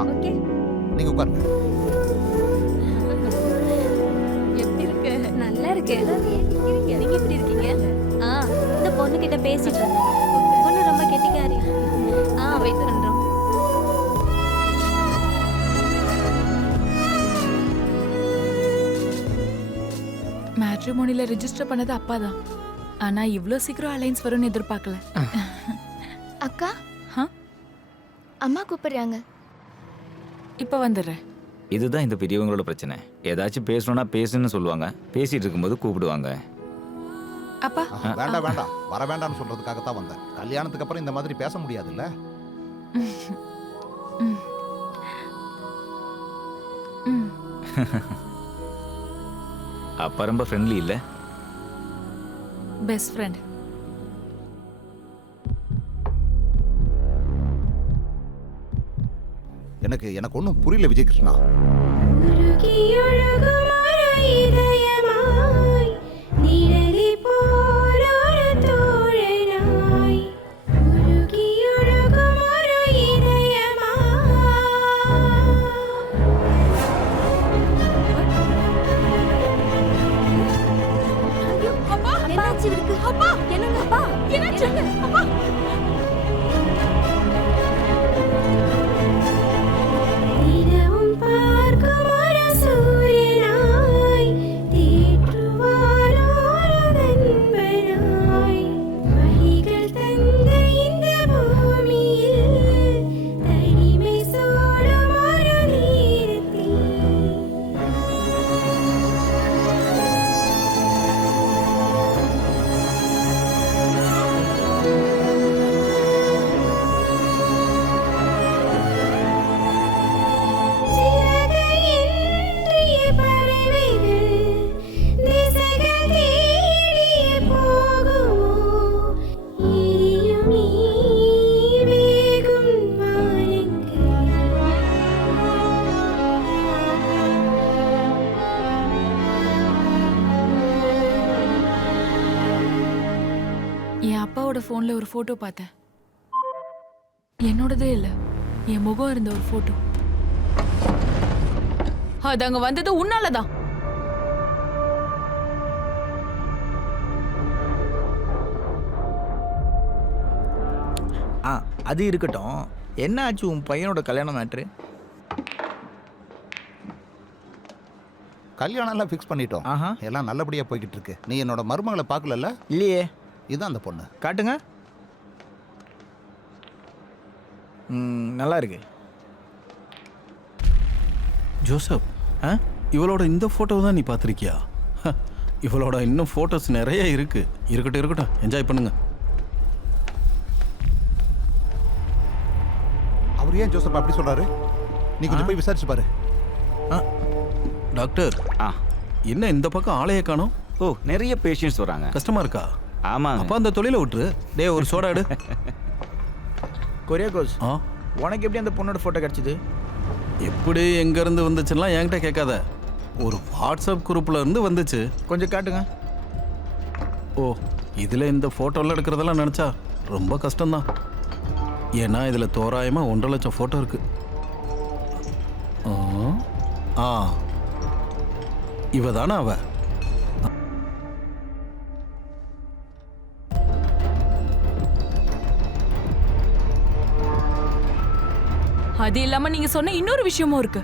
Okay. நீங்க உட்காருங்க. எப்படி இருக்கு? நல்லா இருக்கு. நீங்க எப்படி இருக்கீங்க? இந்த பொண்ணு கிட்ட பேசிட்டு இருந்தேன். பொண்ணு ரொம்ப கெட்டிக்காரி. வெயிட் பண்றோம். மேட்ரிமோனில ரெஜிஸ்டர் பண்ணது அப்பா தான். ஆனா இவ்ளோ சீக்கிரம் அலைன்ஸ் வரும்னு எதிர்பார்க்கல. அக்கா அம்மா கூப்பிடுறாங்க. இப்ப வந்துடுறேன். இதுதான் இந்த பெரியவங்களோட பிரச்சனை. ஏதாச்சும் பேசணும்னா பேசுன்னு சொல்லுவாங்க, பேசிட்டு இருக்கும்போது கூப்பிடுவாங்க. அப்பா வேண்டாம் வேண்டாம், வர வேண்டாம்னு சொல்றதுக்காகத்தான் வந்தேன். கல்யாணத்துக்கு அப்புறம் இந்த மாதிரி பேச முடியாதுல்ல. அப்பா ரொம்ப ஃப்ரெண்ட்லி இல்ல? Best friend. எனக்கு ஒன்றும் புரியல விஜய் கிருஷ்ணா. போன்ல ஒரு போட்டோ பார்த்தேன். என்னோடதே இல்ல, என் முகம் இருந்த ஒரு போட்டோ. அது அங்க வந்தது உன்னாலதான். அது இருக்கட்டும். என்ன ஆச்சு உன் பையனோட கல்யாணம் மேட்ரு? கல்யாணம் எல்லாம் ஃபிக்ஸ் பண்ணிட்டோம். எல்லாம் நல்லபடியா போய்கிட்டு இருக்கு. நீ என்னோட மருமகளை பார்க்கலல்ல? இல்லையே. இதான் அந்த பொண்ணு. காட்டுங்க. நல்லா இருக்கு. ஜோசப், இவளோட இந்த ஃபோட்டோ தான் நீ பார்த்துருக்கியா? இவளோட இன்னும் ஃபோட்டோஸ் நிறைய இருக்கு. இருக்கட்டும், என்ஜாய் பண்ணுங்க. அவர் ஏன் ஜோசப் அப்படி சொல்றாரு? நீ கொஞ்சம் போய் விசாரிச்சு பாரு. டாக்டர், என்ன இந்த பக்கம் ஆளையே காணோம்? நிறைய பேஷண்ட்ஸ் வராங்க. கஷ்டமா இருக்கா? ஆமா. அப்ப அந்த தொழிலை விட்டுரு. டேய், ஒரு சோடா எடு. கொரியாகோஸ், உனக்கு எப்படி அந்த பொண்ணோட ஃபோட்டோ கிடைச்சது? எப்படி எங்க இருந்து வந்துச்சுன்னா என்கிட்ட கேட்காத. ஒரு வாட்ஸ்அப் குரூப்ல இருந்து வந்துச்சு. கொஞ்சம் காட்டுங்க. இதுல இந்த போட்டோலாம் எடுக்கிறதெல்லாம் நினைச்சா ரொம்ப கஷ்டம்தான். ஏன்னா இதுல தோராயமா 1.5 லட்சம் போட்டோ இருக்கு. இவ தானே அவ? அது இல்லாம நீங்க சொன்ன இன்னொரு விஷயமும் இருக்கு.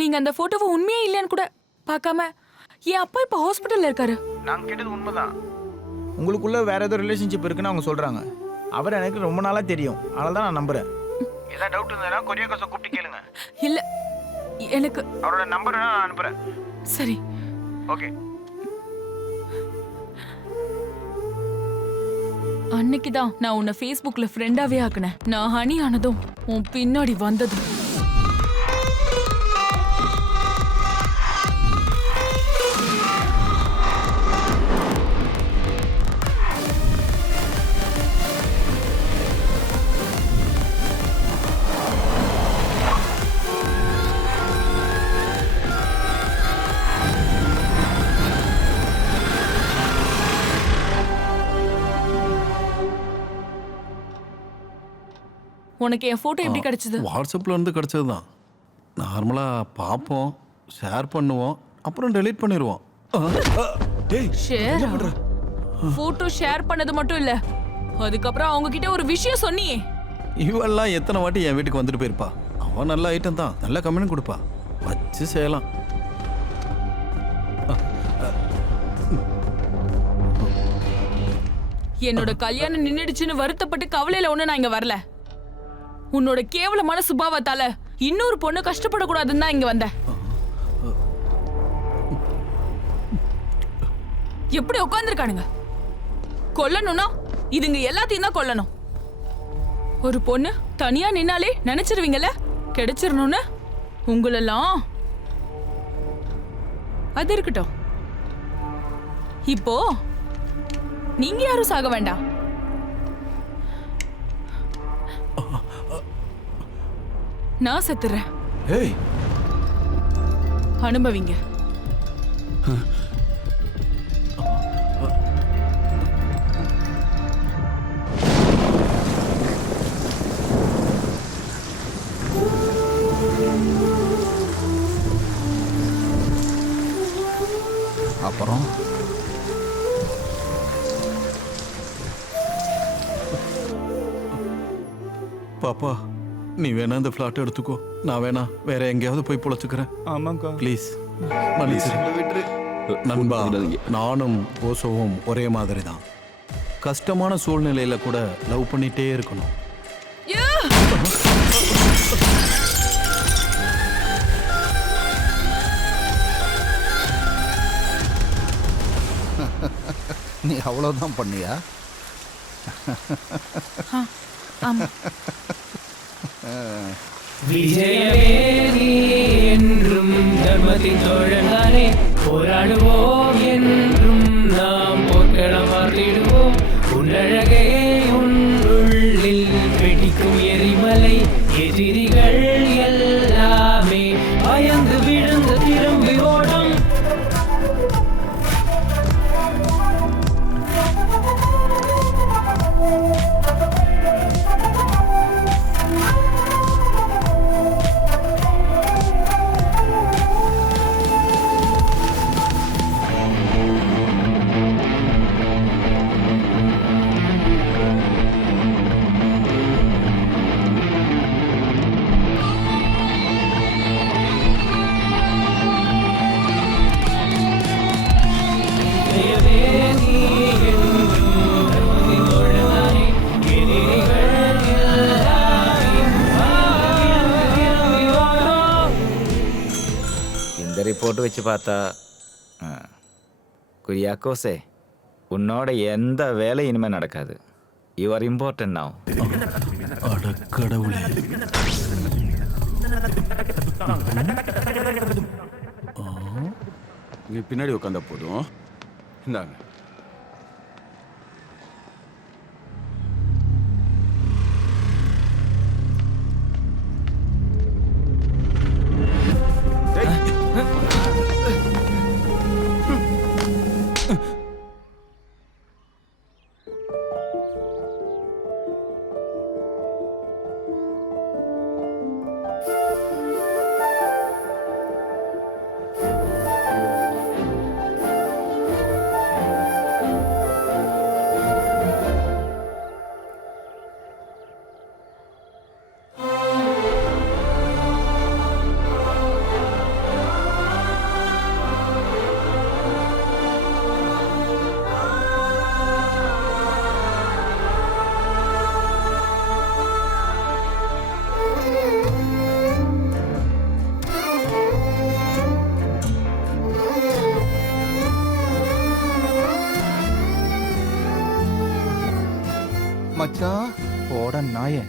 நீங்க அந்த போட்டோவை உண்மையே இல்லைன்னு கூட பார்க்காம என் அப்பா இப்ப ஹாஸ்பிட்டல்ல இருக்காரு. நான் கேட்டது உண்மைதான். உங்களுக்குள்ள வேற ஏதோ ரிலேஷன்ஷிப் இருக்குன்னு அவங்க சொல்றாங்க. அவர் எனக்கு ரொம்ப நாளா தெரியும். அதனால தான் நான் நம்புறேன். ஏதாவது டவுட் இருந்தா கொரியாகோஸை கூப்பிட்டு கேளுங்க. இல்ல, எனக்கு அவரோட நம்பர் நான் அனுப்புறேன். சரி, ஓகே. அன்னைக்குதான் நான் உன்னை Facebookல ஃப்ரெண்டாவே ஆக்குனேன். நான் ஹனி ஆனதும் உன் பின்னாடி வந்ததும். உனக்கு என் போட்டோ எப்படி கிடைச்சது? வாட்ஸ்அப்பில் இருந்து கிடச்சது தான். நார்மலாக பார்ப்போம், ஷேர் பண்ணுவோம், அப்புறம் டெலீட் பண்ணிடுவோம். ஷேர் போட்டோ ஷேர் பண்ணது மட்டும் இல்ல, அதுக்கப்புறம் அவங்க கிட்ட ஒரு விஷயம் சொன்னியே. இவெல்லாம் எத்தனை வாட்டி என் வீட்டுக்கு வந்துட்டு போயிருப்பா. அவன் நல்ல ஐட்டம் தான், நல்ல கமெண்ட் கொடுப்பா, வச்சு செய்யலாம். என்னோட கல்யாணம் நின்னுடுச்சுன்னு வருத்தப்பட்டு கவலையில ஒண்ணு நான் இங்க வரல. உன்னோட கேவலமான சுபாவத்தால இன்னொரு பொண்ணு கஷ்டப்படக்கூடாதுன்னு தான் இங்க வந்தேன். எப்படி உட்கார்ந்துருக்கானுங்க? கொல்லணும்னா இதுங்க எல்லாத்தையும் தான் கொல்லணும். ஒரு பொண்ணு தனியா நின்னாலே நினைச்சிருவீங்கல்ல கிடைச்சிடணும்னு. உங்களெல்லாம் அது இருக்கட்டும். இப்போ நீங்க யாரும் சாக வேண்டாம். நான் செத்துறேன். ஏய், அனுபவிங்க. அப்புறம் பாப்பா, நீ வேணா இந்த ஃப்ளாட் எடுத்துக்கோ, நான் வேணா வேற எங்கேயாவது போய் பொழைச்சுக்கிறேன். ஆமாக்கா. ப்ளீஸ் மன்னிச்சிரு. நண்பா, நானும் ஓசோவும் ஒரே மாதிரி தான். கஷ்டமான சூழ்நிலையில கூட லவ் பண்ணிட்டே இருக்கணும். நீ அவ்வளோதான் பண்ணியா? ஆமா. விஜயமே நீ என்றும் தர்மத்தின் தோழனானே, போராடுவோம் என்றும் நாம் போர்க்களம் மாற்றிடுவோம். உன்னழகே உள்ளில் வெடிக்கும் எரிமலை, எதிரிகள் எல்லாமே பயந்து விழுந்து திரும்பி ஓடும். இந்த ரிப்போர்ட் வச்சு பார்த்தா குரியாக்கோஸே, உன்னோட எந்த வேலை இனிமேல் நடக்காது. You are important now. அட கடவுளே. நீ பின்னாடி உட்காந்தா போதும். இந்தாங்க. மச்சான் போட நாயே.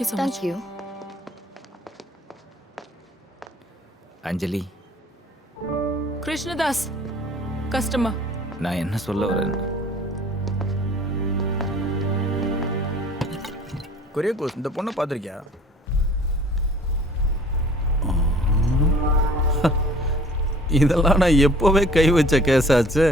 Thank you so much. தேங்க்யூ. அஞ்சலி, கிருஷ்ணதாஸ் கஸ்டமர். நான் என்ன சொல்ல வரேன்? கொரியகோஸ் இந்த பொண்ணை பார்த்துருக்கியா? இதெல்லாம் நான் எப்போவே கை வச்ச கேஸாச்சு.